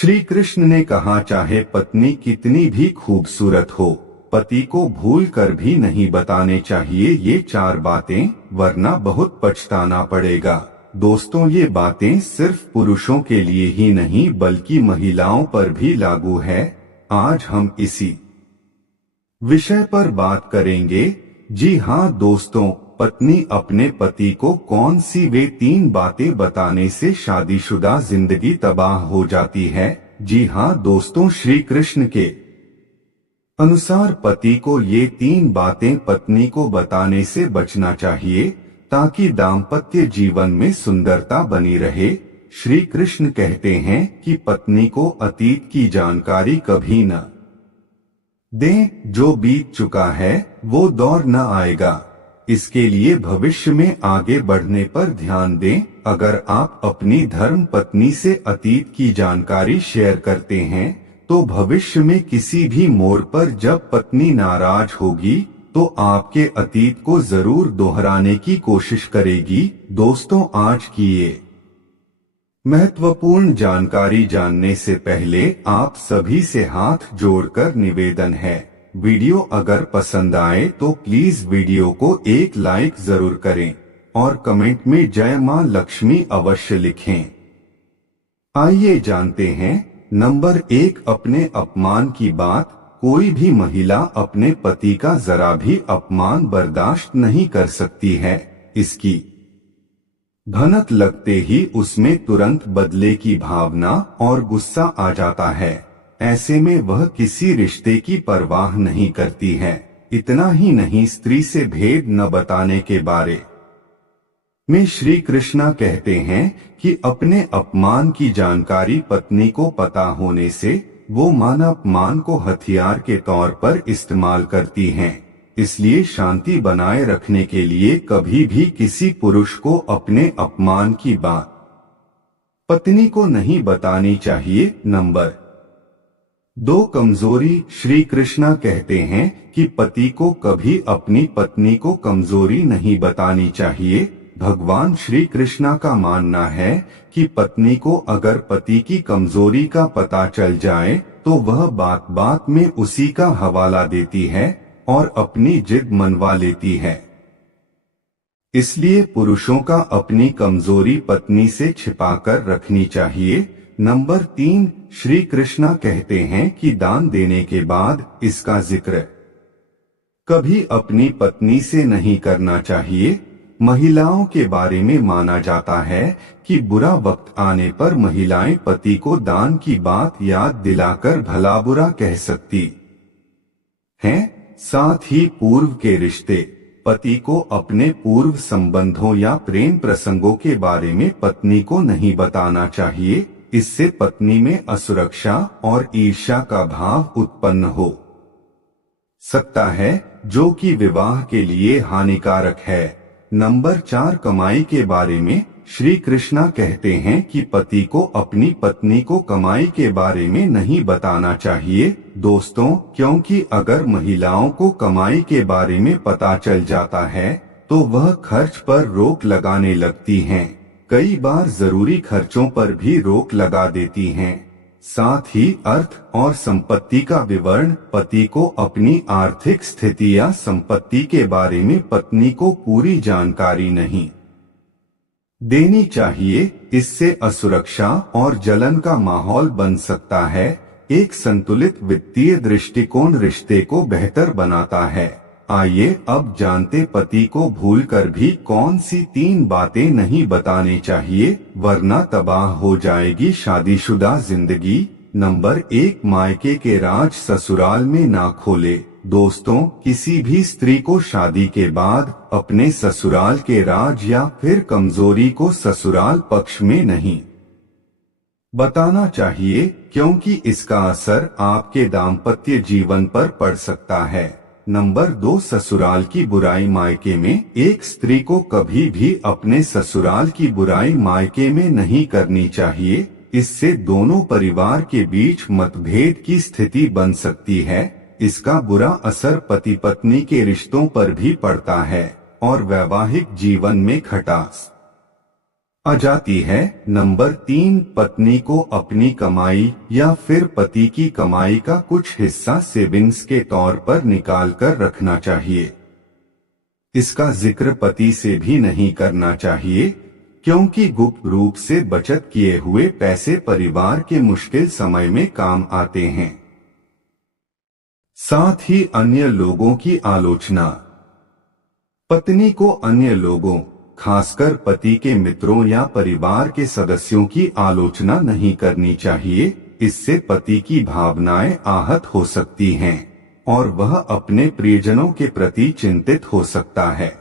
श्री कृष्ण ने कहा, चाहे पत्नी कितनी भी खूबसूरत हो, पति को भूल कर भी नहीं बताने चाहिए ये 4 बातें, वरना बहुत पछताना पड़ेगा। दोस्तों, ये बातें सिर्फ पुरुषों के लिए ही नहीं बल्कि महिलाओं पर भी लागू है। आज हम इसी विषय पर बात करेंगे। जी हाँ दोस्तों, पत्नी अपने पति को कौन सी वे 3 बातें बताने से शादीशुदा जिंदगी तबाह हो जाती है। जी हाँ दोस्तों, श्री कृष्ण के अनुसार पति को ये 3 बातें पत्नी को बताने से बचना चाहिए ताकि दाम्पत्य जीवन में सुंदरता बनी रहे। श्री कृष्ण कहते हैं कि पत्नी को अतीत की जानकारी कभी न दें, जो बीत चुका है वो दौर न आएगा। इसके लिए भविष्य में आगे बढ़ने पर ध्यान दें। अगर आप अपनी धर्म पत्नी से अतीत की जानकारी शेयर करते हैं तो भविष्य में किसी भी मोड़ पर जब पत्नी नाराज होगी तो आपके अतीत को जरूर दोहराने की कोशिश करेगी। दोस्तों, आज की ये महत्वपूर्ण जानकारी जानने से पहले आप सभी से हाथ जोड़कर निवेदन है, वीडियो अगर पसंद आए तो प्लीज वीडियो को एक लाइक जरूर करें और कमेंट में जय मां लक्ष्मी अवश्य लिखें। आइए जानते हैं। नंबर 1, अपने अपमान की बात। कोई भी महिला अपने पति का जरा भी अपमान बर्दाश्त नहीं कर सकती है। इसकी भनक लगते ही उसमें तुरंत बदले की भावना और गुस्सा आ जाता है। ऐसे में वह किसी रिश्ते की परवाह नहीं करती है। इतना ही नहीं, स्त्री से भेद न बताने के बारे में श्री कृष्णा कहते हैं कि अपने अपमान की जानकारी पत्नी को पता होने से वो मान अपमान को हथियार के तौर पर इस्तेमाल करती हैं। इसलिए शांति बनाए रखने के लिए कभी भी किसी पुरुष को अपने अपमान की बात पत्नी को नहीं बतानी चाहिए। नंबर 2, कमजोरी। श्री कृष्णा कहते हैं कि पति को कभी अपनी पत्नी को कमजोरी नहीं बतानी चाहिए। भगवान श्री कृष्णा का मानना है कि पत्नी को अगर पति की कमजोरी का पता चल जाए तो वह बात बात में उसी का हवाला देती है और अपनी जिद मनवा लेती है। इसलिए पुरुषों का अपनी कमजोरी पत्नी से छिपाकर रखनी चाहिए। नंबर 3, श्री कृष्णा कहते हैं कि दान देने के बाद इसका जिक्र कभी अपनी पत्नी से नहीं करना चाहिए। महिलाओं के बारे में माना जाता है कि बुरा वक्त आने पर महिलाएं पति को दान की बात याद दिलाकर भला बुरा कह सकती हैं। साथ ही पूर्व के रिश्ते, पति को अपने पूर्व संबंधों या प्रेम प्रसंगों के बारे में पत्नी को नहीं बताना चाहिए। इससे पत्नी में असुरक्षा और ईर्ष्या का भाव उत्पन्न हो सकता है, जो कि विवाह के लिए हानिकारक है। नंबर 4, कमाई के बारे में श्री कृष्णा कहते हैं कि पति को अपनी पत्नी को कमाई के बारे में नहीं बताना चाहिए। दोस्तों, क्योंकि अगर महिलाओं को कमाई के बारे में पता चल जाता है तो वह खर्च पर रोक लगाने लगती हैं। कई बार जरूरी खर्चों पर भी रोक लगा देती हैं। साथ ही अर्थ और संपत्ति का विवरण, पति को अपनी आर्थिक स्थिति या संपत्ति के बारे में पत्नी को पूरी जानकारी नहीं देनी चाहिए। इससे असुरक्षा और जलन का माहौल बन सकता है। एक संतुलित वित्तीय दृष्टिकोण रिश्ते को बेहतर बनाता है। आइए अब जानते पति को भूलकर भी कौन सी 3 बातें नहीं बतानी चाहिए, वरना तबाह हो जाएगी शादीशुदा जिंदगी। नंबर 1, मायके के राज ससुराल में ना खोले। दोस्तों, किसी भी स्त्री को शादी के बाद अपने ससुराल के राज या फिर कमजोरी को ससुराल पक्ष में नहीं बताना चाहिए, क्योंकि इसका असर आपके दाम्पत्य जीवन पर पड़ सकता है। नंबर 2, ससुराल की बुराई मायके में। एक स्त्री को कभी भी अपने ससुराल की बुराई मायके में नहीं करनी चाहिए। इससे दोनों परिवार के बीच मतभेद की स्थिति बन सकती है। इसका बुरा असर पति पत्नी के रिश्तों पर भी पड़ता है और वैवाहिक जीवन में खटास आ जाती है। नंबर 3, पत्नी को अपनी कमाई या फिर पति की कमाई का कुछ हिस्सा सेविंग्स के तौर पर निकाल कर रखना चाहिए। इसका जिक्र पति से भी नहीं करना चाहिए, क्योंकि गुप्त रूप से बचत किए हुए पैसे परिवार के मुश्किल समय में काम आते हैं। साथ ही अन्य लोगों की आलोचना। पत्नी को अन्य लोगों, खासकर पति के मित्रों या परिवार के सदस्यों की आलोचना नहीं करनी चाहिए। इससे पति की भावनाएं आहत हो सकती हैं और वह अपने प्रियजनों के प्रति चिंतित हो सकता है।